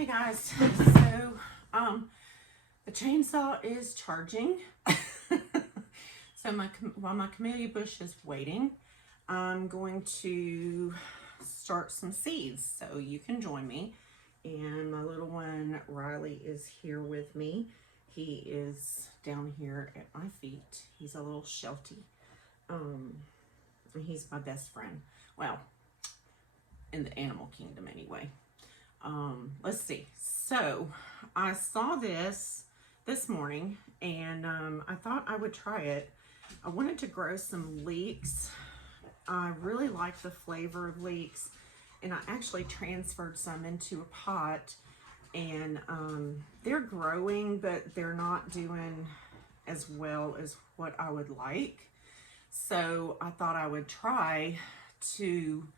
Hey guys, so the chainsaw is charging. So while my camellia bush is waiting, I'm going to start some seeds so you can join me. And my little one Riley is here with me. He is down here at my feet. He's a little Sheltie. And he's my best friend. Well, in the animal kingdom anyway. Let's see. So I saw this morning and I thought I would try it. I wanted to grow some leeks. I really like the flavor of leeks, and I actually transferred some into a pot, and they're growing, but they're not doing as well as what I would like. So I thought I would try to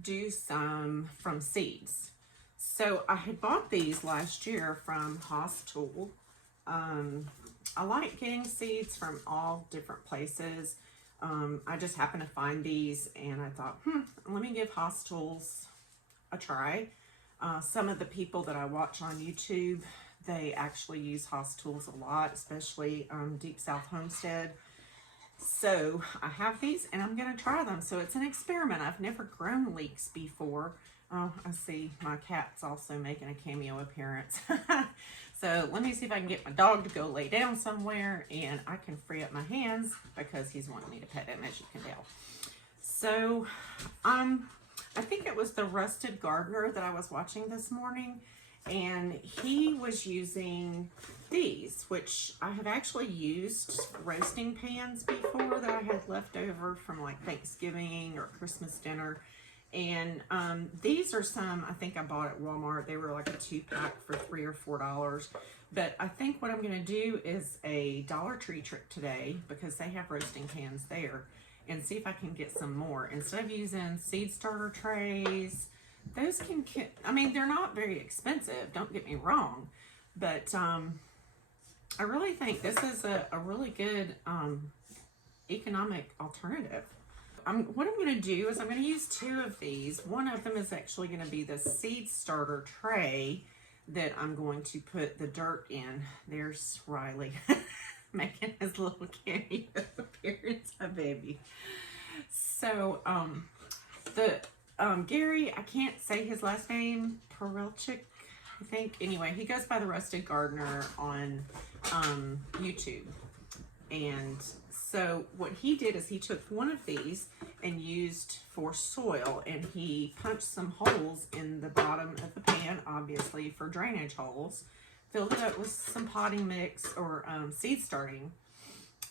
do some from seeds. So I had bought these last year from Tool. I like getting seeds from all different places. I just happened to find these and I thought, let me give Tools a try. Some of the people that I watch on YouTube, they actually use Tools a lot, especially Deep South Homestead. So I have these and I'm going to try them. So it's an experiment. I've never grown leeks before. Oh, I see my cat's also making a cameo appearance. So let me see if I can get my dog to go lay down somewhere and I can free up my hands because he's wanting me to pet him, as you can tell. So I think it was the Rusted Gardener that I was watching this morning, and he was using these, which I have actually used roasting pans before that I had left over from like Thanksgiving or Christmas dinner. And these are some I think I bought at Walmart. They were like a 2-pack for $3 or $4. But I think what I'm going to do is a Dollar Tree trip today, because they have roasting pans there, and see if I can get some more. Instead of using seed starter trays, those can, I mean, they're not very expensive, don't get me wrong, but I really think this is a really good economic alternative. What I'm going to do is I'm going to use 2 of these. One of them is actually going to be the seed starter tray that I'm going to put the dirt in. There's Riley making his little cameo appearance, my baby. So Gary, I can't say his last name, Perelchik, I think. Anyway, he goes by the Rusted Gardener on YouTube. And so what he did is he took one of these and used for soil, and he punched some holes in the bottom of the pan, obviously for drainage holes, filled it up with some potting mix or seed starting,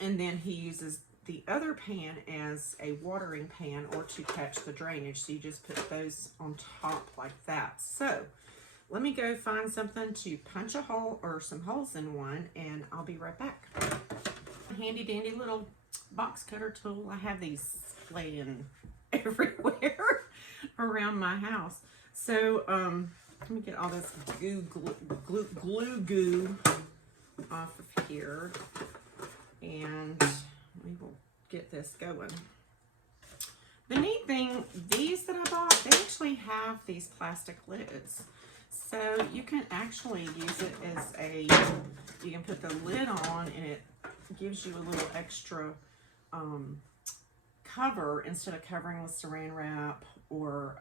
and then he uses the other pan as a watering pan or to catch the drainage. So you just put those on top like that. So let me go find something to punch a hole or some holes in one, and I'll be right back. Handy dandy little box cutter tool. I have these laying everywhere around my house. So let me get all this glue goo off of here, and we will get this going. The neat thing, these that I bought, they actually have these plastic lids. So you can actually use it as you can put the lid on and it gives you a little extra cover instead of covering with saran wrap or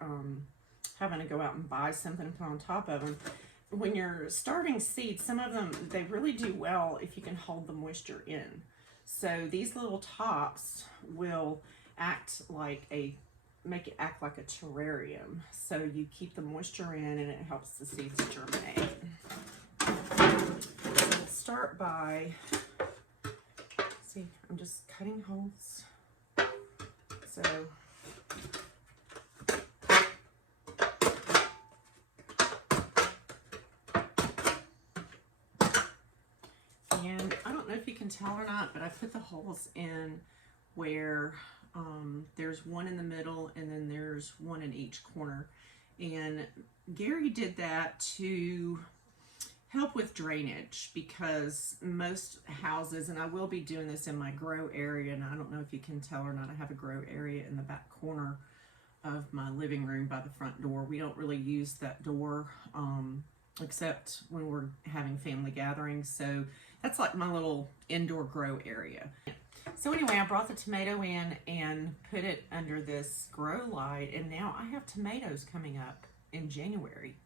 having to go out and buy something to put on top of them. When you're starting seeds, some of them, they really do well if you can hold the moisture in. So these little tops will make it act like a terrarium. So you keep the moisture in and it helps the seeds germinate. So we'll start by, see, I'm just cutting holes. So and I don't know if you can tell or not, but I put the holes in where there's one in the middle and then there's one in each corner. And Gary did that to help with drainage, because most houses, and I will be doing this in my grow area, and I don't know if you can tell or not, I have a grow area in the back corner of my living room by the front door. We don't really use that door except when we're having family gatherings. So that's like my little indoor grow area. So anyway, I brought the tomato in and put it under this grow light, and now I have tomatoes coming up in January.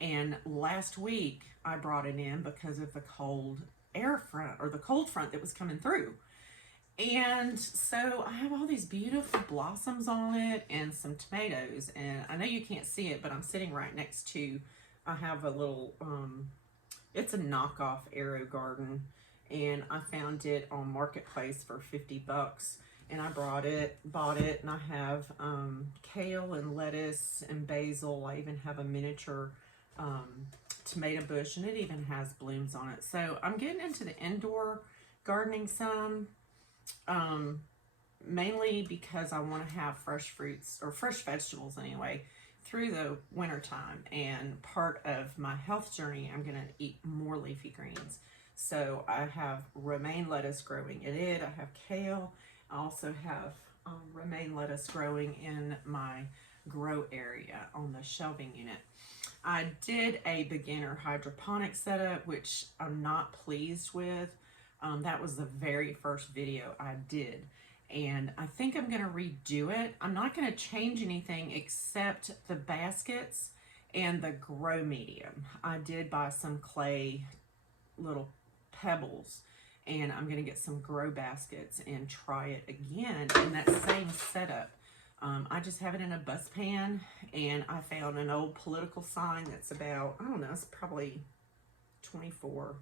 And last week I brought it in because of the cold air front, or the cold front that was coming through. And so I have all these beautiful blossoms on it and some tomatoes. And I know you can't see it, but I'm sitting right next to, I have a little, it's a knockoff Arrow Garden. And I found it on Marketplace for 50 bucks. And I bought it, and I have kale and lettuce and basil. I even have a miniature tomato bush, and it even has blooms on it. So I'm getting into the indoor gardening some. Mainly because I want to have fresh fruits, or fresh vegetables anyway, through the winter time. And part of my health journey, I'm going to eat more leafy greens. So I have romaine lettuce growing in it. I have kale. I also have romaine lettuce growing in my grow area on the shelving unit. I did a beginner hydroponic setup, which I'm not pleased with. That was the very first video I did, and I think I'm going to redo it. I'm not going to change anything except the baskets and the grow medium. I did buy some clay little pebbles, and I'm going to get some grow baskets and try it again in that same setup. I just have it in a bus pan, and I found an old political sign that's about, I don't know, it's probably 24,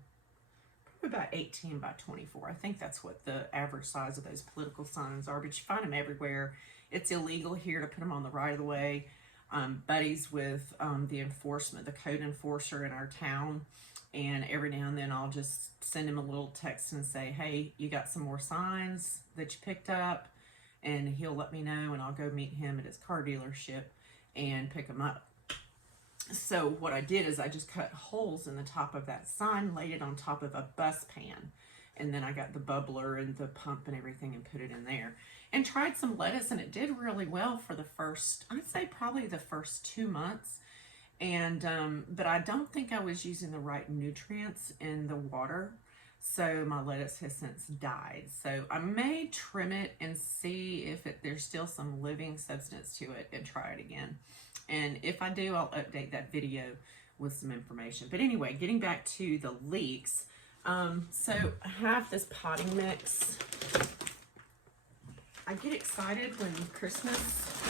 about 18 by 24. I think that's what the average size of those political signs are, but you find them everywhere. It's illegal here to put them on the right of the way. Buddies with the enforcement, the code enforcer in our town, and every now and then I'll just send him a little text and say, hey, you got some more signs that you picked up? And he'll let me know, and I'll go meet him at his car dealership and pick them up. So what I did is I just cut holes in the top of that sign, laid it on top of a bus pan, and then I got the bubbler and the pump and everything and put it in there. And tried some lettuce, and it did really well for the first, I'd say probably the first 2 months. And but I don't think I was using the right nutrients in the water, so my lettuce has since died. So I may trim it and see if there's still some living substance to it and try it again. And if I do, I'll update that video with some information. But anyway, getting back to the leeks. So I have this potting mix. I get excited when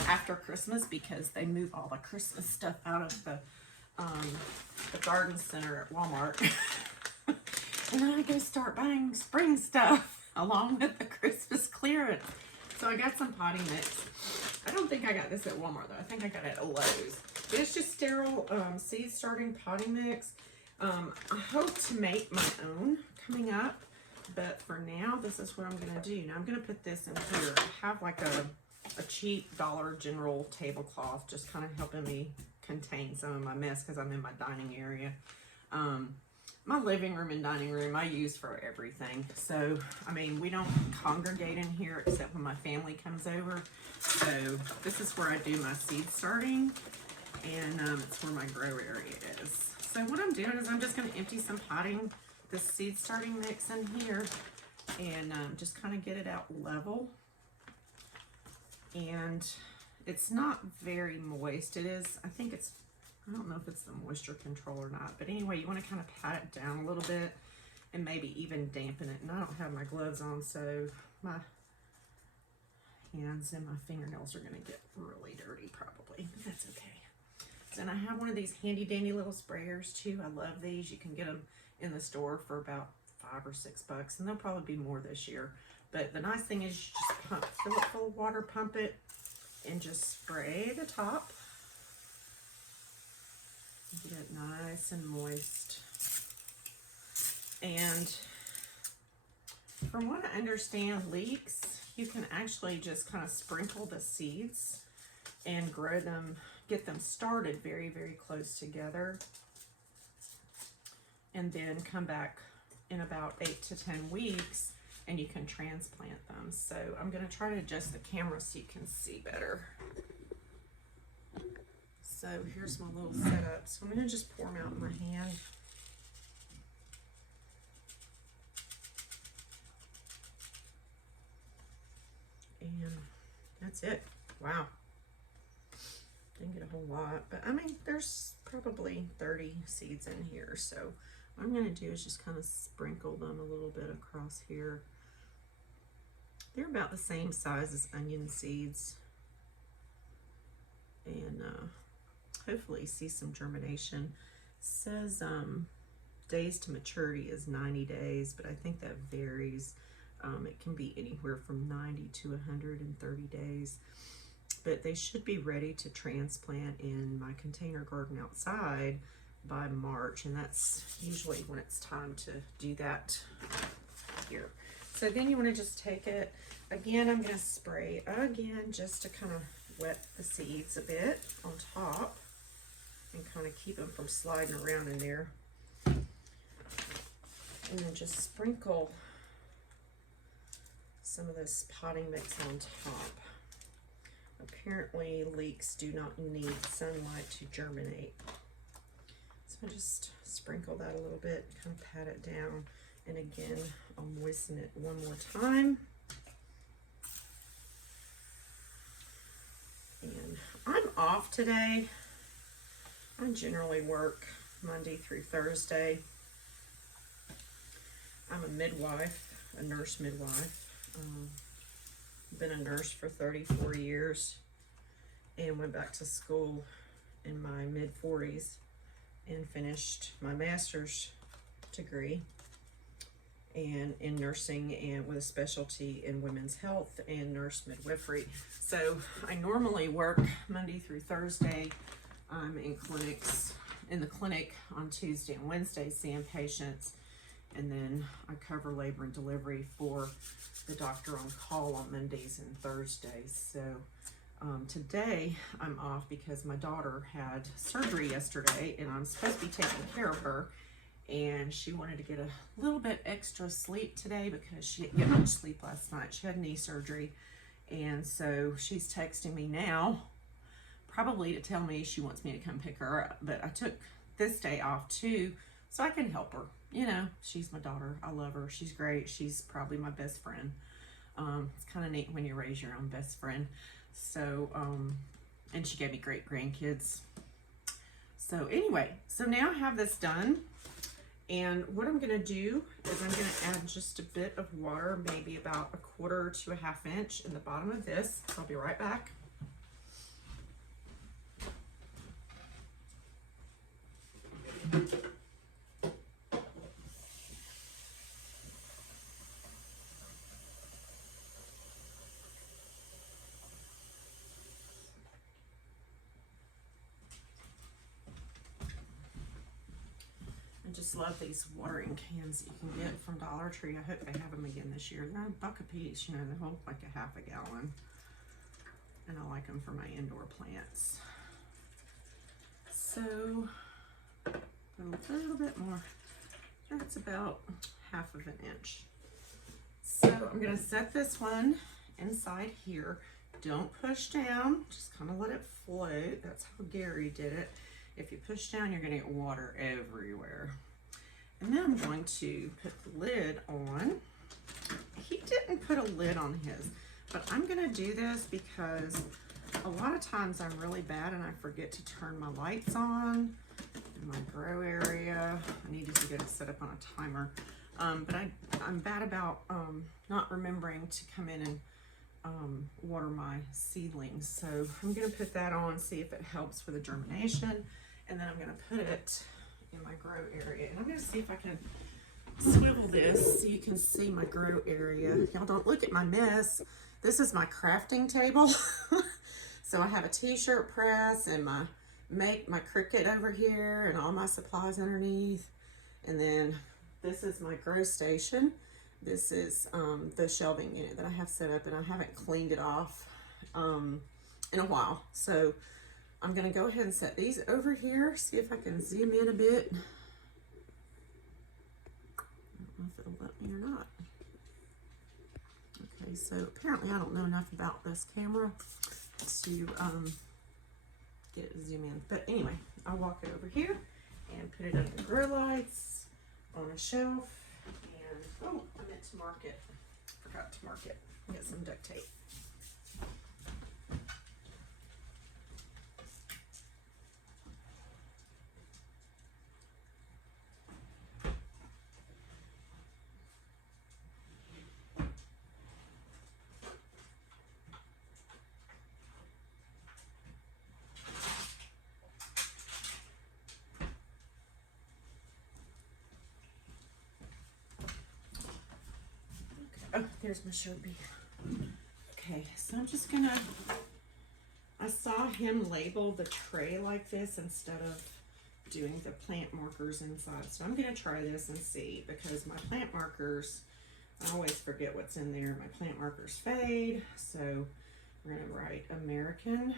after Christmas, because they move all the Christmas stuff out of the garden center at Walmart. And then I go start buying spring stuff along with the Christmas clearance. So I got some potting mix. I don't think I got this at Walmart though. I think I got it at Lowe's. But it's just sterile seed starting potting mix. I hope to make my own coming up. But for now, this is what I'm going to do. Now I'm going to put this in here. I have like a cheap Dollar General tablecloth, just kind of helping me contain some of my mess because I'm in my dining area. My living room and dining room I use for everything. So, I mean, we don't congregate in here except when my family comes over. So this is where I do my seed starting, and it's where my grow area is. So what I'm doing is I'm just going to empty some this seed starting mix in here, and just kind of get it out level. And it's not very moist. It is, I think it's, I don't know if it's the moisture control or not, but anyway, you want to kind of pat it down a little bit and maybe even dampen it. And I don't have my gloves on, so my hands and my fingernails are going to get really dirty probably, but that's okay. And I have one of these handy dandy little sprayers too. I love these. You can get them in the store for about $5 or $6, and they'll probably be more this year. But the nice thing is you just fill it full of water, pump it, and just spray the top. Get it nice and moist. And from what I understand, leeks, you can actually just kind of sprinkle the seeds and grow them, get them started very, very close together, and then come back in about 8 to 10 weeks and you can transplant them. So I'm going to try to adjust the camera so you can see better. So here's my little setup. So I'm going to just pour them out in my hand. And that's it. Wow. Didn't get a whole lot, but I mean, there's probably 30 seeds in here. So what I'm going to do is just kind of sprinkle them a little bit across here. They're about the same size as onion seeds. And hopefully see some germination. It says days to maturity is 90 days, but I think that varies. It can be anywhere from 90 to 130 days. But they should be ready to transplant in my container garden outside by March, and that's usually when it's time to do that here. So then you want to just take it, again, I'm going to spray again just to kind of wet the seeds a bit on top and kind of keep them from sliding around in there. And then just sprinkle some of this potting mix on top. Apparently, leeks do not need sunlight to germinate. So I just sprinkle that a little bit, kind of pat it down. And again, I'll moisten it one more time. And I'm off today. I generally work Monday through Thursday. I'm a midwife, a nurse midwife. Been a nurse for 34 years and went back to school in my mid-40s and finished my master's degree and in nursing and with a specialty in women's health and nurse midwifery. So I normally work Monday through Thursday. I'm in the clinic on Tuesday and Wednesday seeing patients, and then I cover labor and delivery for the doctor on call on Mondays and Thursdays. So today I'm off because my daughter had surgery yesterday and I'm supposed to be taking care of her, and she wanted to get a little bit extra sleep today because she didn't get much sleep last night. She had knee surgery, and so she's texting me now probably to tell me she wants me to come pick her up, but I took this day off too so I can help her. You know, she's my daughter. I love her. She's great. She's probably my best friend. It's kind of neat when you raise your own best friend. So, and she gave me great grandkids. So anyway, so now I have this done. And what I'm going to do is I'm going to add just a bit of water, maybe about 1/4 to 1/2 inch in the bottom of this. I'll be right back. I just love these watering cans that you can get from Dollar Tree. I hope they have them again this year. They're $1 a piece, you know, they hold like a 1/2 gallon. And I like them for my indoor plants. So, put a little bit more. That's about 1/2 inch. So I'm gonna set this one inside here. Don't push down, just kind of let it float. That's how Gary did it. If you push down, you're gonna get water everywhere. And then I'm going to put the lid on. He didn't put a lid on his, but I'm gonna do this because a lot of times I'm really bad and I forget to turn my lights on in my grow area. I needed to get it set up on a timer. But I'm bad about not remembering to come in and water my seedlings. So I'm gonna put that on, see if it helps with the germination. And then I'm gonna put it in my grow area. And I'm gonna see if I can swivel this so you can see my grow area. Y'all don't look at my mess. This is my crafting table. So I have a t-shirt press and my Cricut over here and all my supplies underneath. And then this is my grow station. This is the shelving unit that I have set up, and I haven't cleaned it off in a while. So I'm gonna go ahead and set these over here, see if I can zoom in a bit. I don't know if it'll let me or not. Okay, so apparently I don't know enough about this camera to get it to zoom in. But anyway, I'll walk it over here and put it under the grow lights on a shelf. And oh, I meant to mark it. Forgot to mark it. Get some duct tape. Oh, there's my Sharpie. Okay, so I'm just gonna, I saw him label the tray like this instead of doing the plant markers inside. So I'm gonna try this and see, because my plant markers, I always forget what's in there. My plant markers fade. So we're gonna write American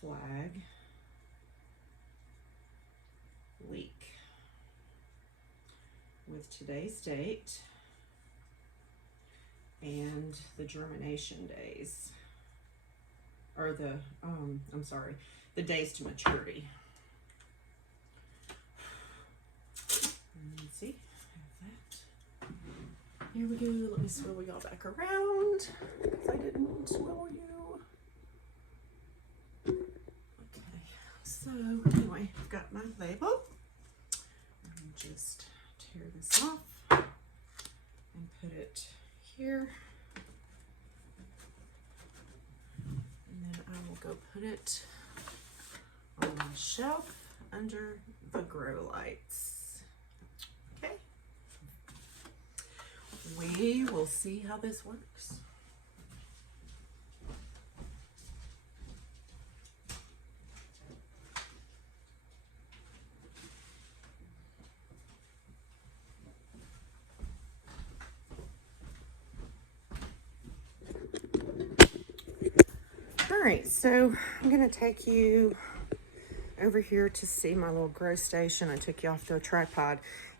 flag leek with today's date and the germination days, or the, I'm sorry, the days to maturity. And let's see, have that. Here we go. Let me swivel y'all back around, because I didn't swivel you. Okay, so anyway, I've got my label. And just tear this off and put it here. And then I will go put it on my shelf under the grow lights. Okay. We will see how this works. All right, so I'm gonna take you over here to see my little grow station. I took you off to a tripod,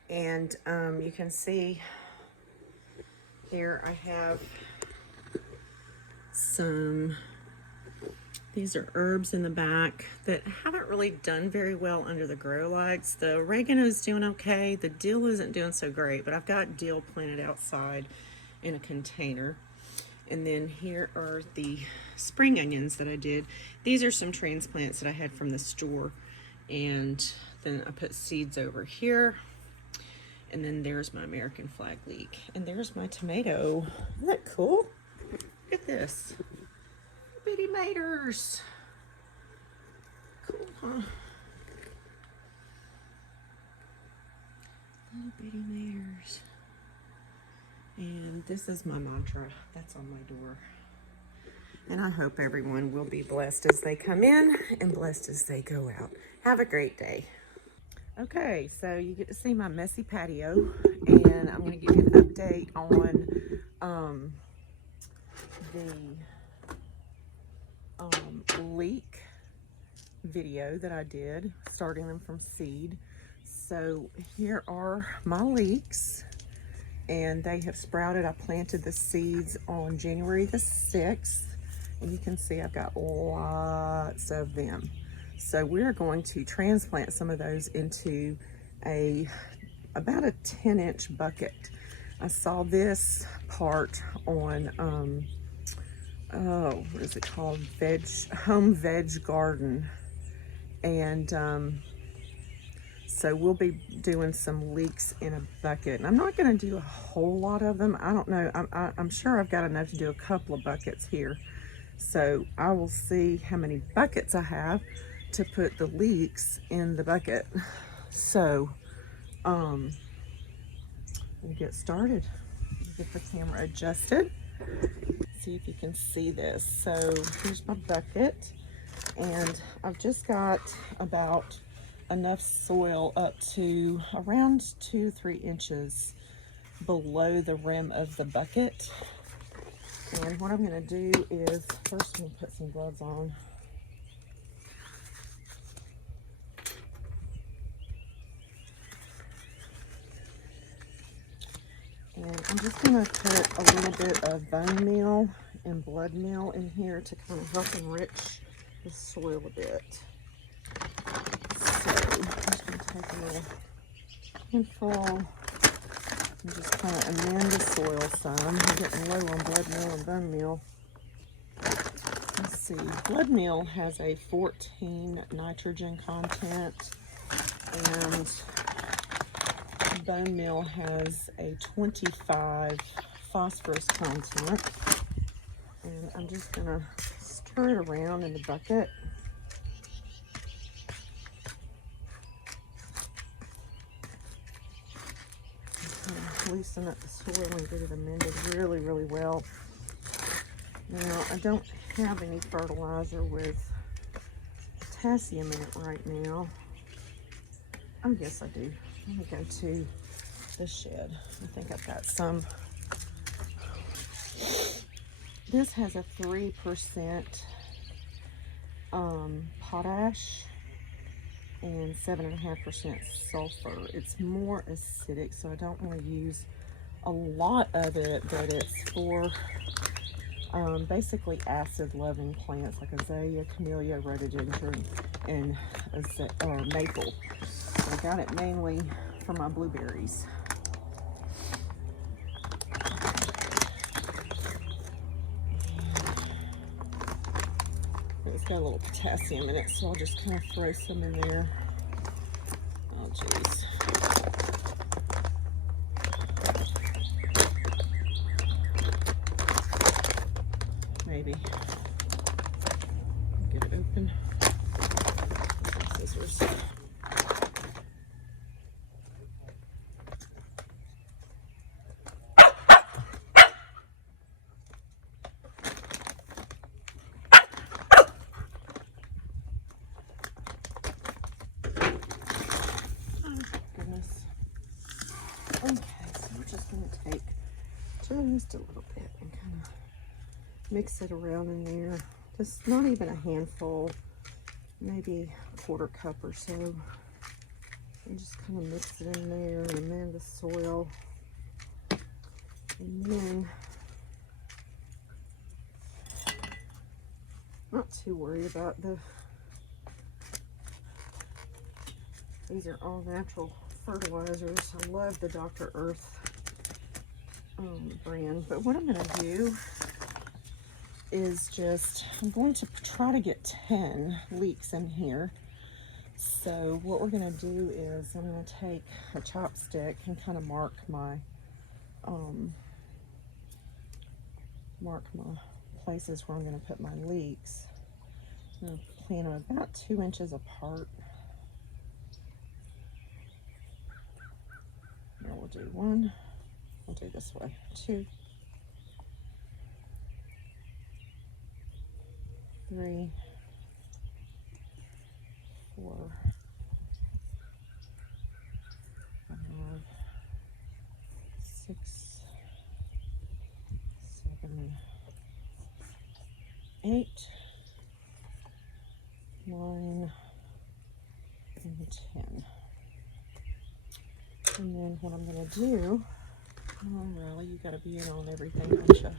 and you can see here I have some, these are herbs in the back that haven't really done very well under the grow lights. The oregano is doing okay. The dill isn't doing so great, but I've got dill planted outside in a container. And then here are the spring onions that I did. These are some transplants that I had from the store. And then I put seeds over here. And then there's my American flag leek. And there's my tomato. Isn't that cool? Look at this. Bitty maters. Cool, huh? Little bitty maters. And this is my mantra that's on my door. And I hope everyone will be blessed as they come in and blessed as they go out. Have a great day. Okay, so you get to see my messy patio, and I'm going to give you an update on the leek video that I did, starting them from seed. So here are my leeks. And they have sprouted. I planted the seeds on January the 6th. And you can see I've got lots of them. So we're going to transplant some of those into about a 10-inch bucket. I saw this part on, what is it called? Home Veg Garden. And so we'll be doing some leeks in a bucket. And I'm not going to do a whole lot of them. I don't know. I'm sure I've got enough to do a couple of buckets here. So I will see how many buckets I have to put the leeks in the bucket. So we'll get started. Get the camera adjusted. See if you can see this. So here's my bucket. And I've just got about enough soil up to around 2-3 inches below the rim of the bucket. And what I'm going to do is first I'm going to put some gloves on. And I'm just going to put a little bit of bone meal and blood meal in here to kind of help enrich the soil a bit. So I'm just going to take a little handful and just kind of amend the soil some. I'm getting low on blood meal and bone meal. Let's see, blood meal has a 14 nitrogen content, and bone meal has a 25 phosphorus content. And I'm just gonna stir it around in the bucket. Kind of loosen up the soil and get it amended really, really well. Now, I don't have any fertilizer with potassium in it right now. Oh, yes, I do. Let me go to the shed. I think I've got some. This has a 3% potash and 7.5% sulfur. It's more acidic, so I don't want to use a lot of it, but it's for basically acid-loving plants like azalea, camellia, rhododendron, and maple. So I got it mainly for my blueberries. It's got a little potassium in it, so I'll just kind of throw some in there. Oh, geez. Maybe. Get it open. Scissors. Okay, so we're just going to take just a little bit and kind of mix it around in there. Just not even a handful, maybe a quarter cup or so. And just kind of mix it in there and amend the soil. And then, not too worried about these are all natural fertilizers. I love the Dr. Earth brand, but what I'm going to do is I'm going to try to get 10 leeks in here. So what we're going to do is I'm going to take a chopstick and kind of mark my places where I'm going to put my leeks. I'm going to plant them about 2 inches apart. Now we'll do 1. We'll do this way. 2, 3, 4, 5, 6, 7, 8, 9, and 10. And then what I'm going to do, oh, Riley, you got to be in on everything, don't you?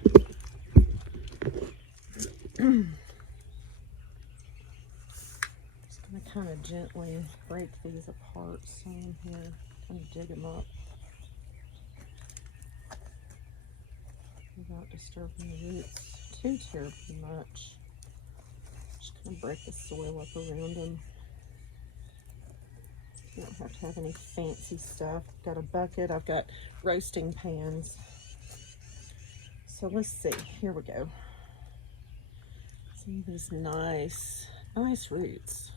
Just going to kind of gently break these apart some here, kind of dig them up without disturbing the roots too terribly much. Just kind of break the soil up around them. You don't have to have any fancy stuff. I've got a bucket, I've got roasting pans. So let's see, here we go. See these nice roots.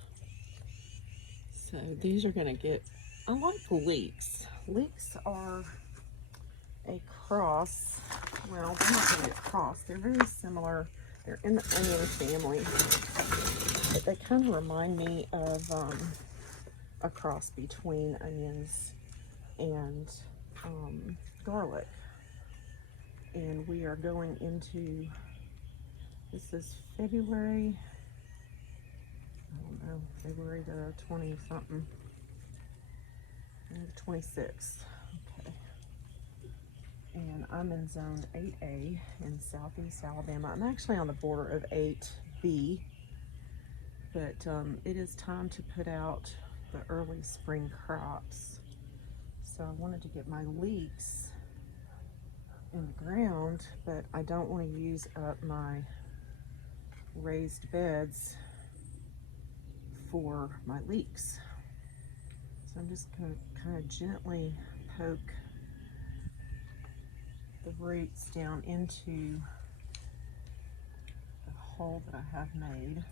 So these are gonna get, I like leeks. Leeks are a cross, well, they're not really a cross, they're very similar. They're in the onion family, but they kind of remind me of a cross between onions and garlic. And we are going into, this is February, I don't know, February the 20 something, 26th. Okay. And I'm in zone 8A in southeast Alabama. I'm actually on the border of 8B, but it is time to put out the early spring crops. So I wanted to get my leeks in the ground, but I don't want to use up my raised beds for my leeks. So I'm just going to kind of gently poke the roots down into the hole that I have made.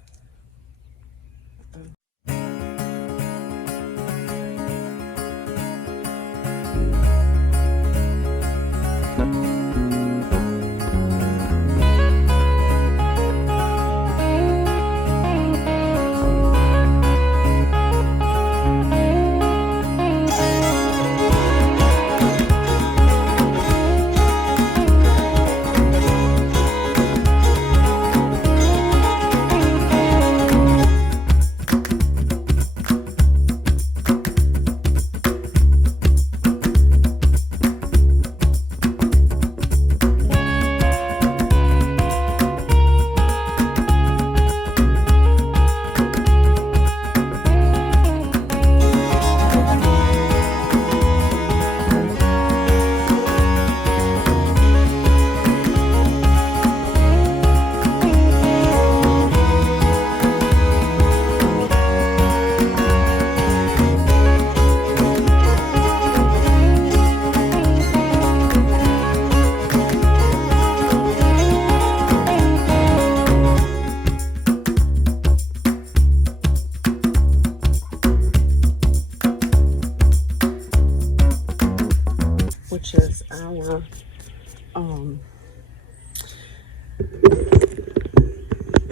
Which is our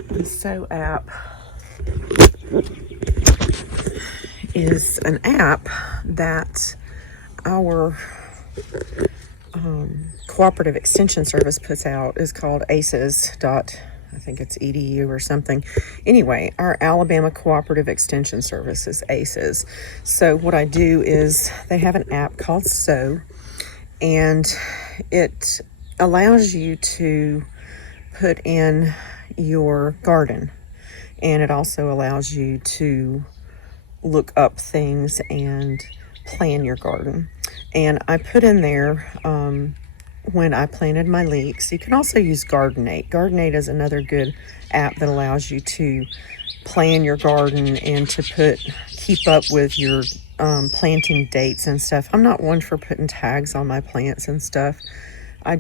the Sow app is an app that our cooperative extension service puts out. Is called ACES dot, I think it's edu or something. Anyway, our Alabama Cooperative Extension Service is ACES. So what I do is they have an app called Sow, and it allows you to put in your garden, and it also allows you to look up things and plan your garden. And I put in there when I planted my leeks. You can also use Gardenate. Gardenate is another good app that allows you to plan your garden and to keep up with your planting dates and stuff. I'm not one for putting tags on my plants and stuff. I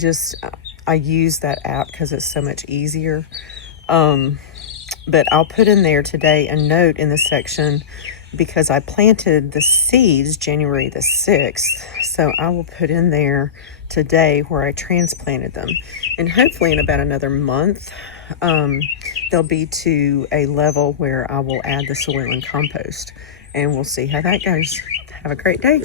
use that app because it's so much easier. But I'll put in there today a note in the section because I planted the seeds January the 6th. So I will put in there today where I transplanted them. And hopefully in about another month, they'll be to a level where I will add the soil and compost. And we'll see how that goes. Have a great day.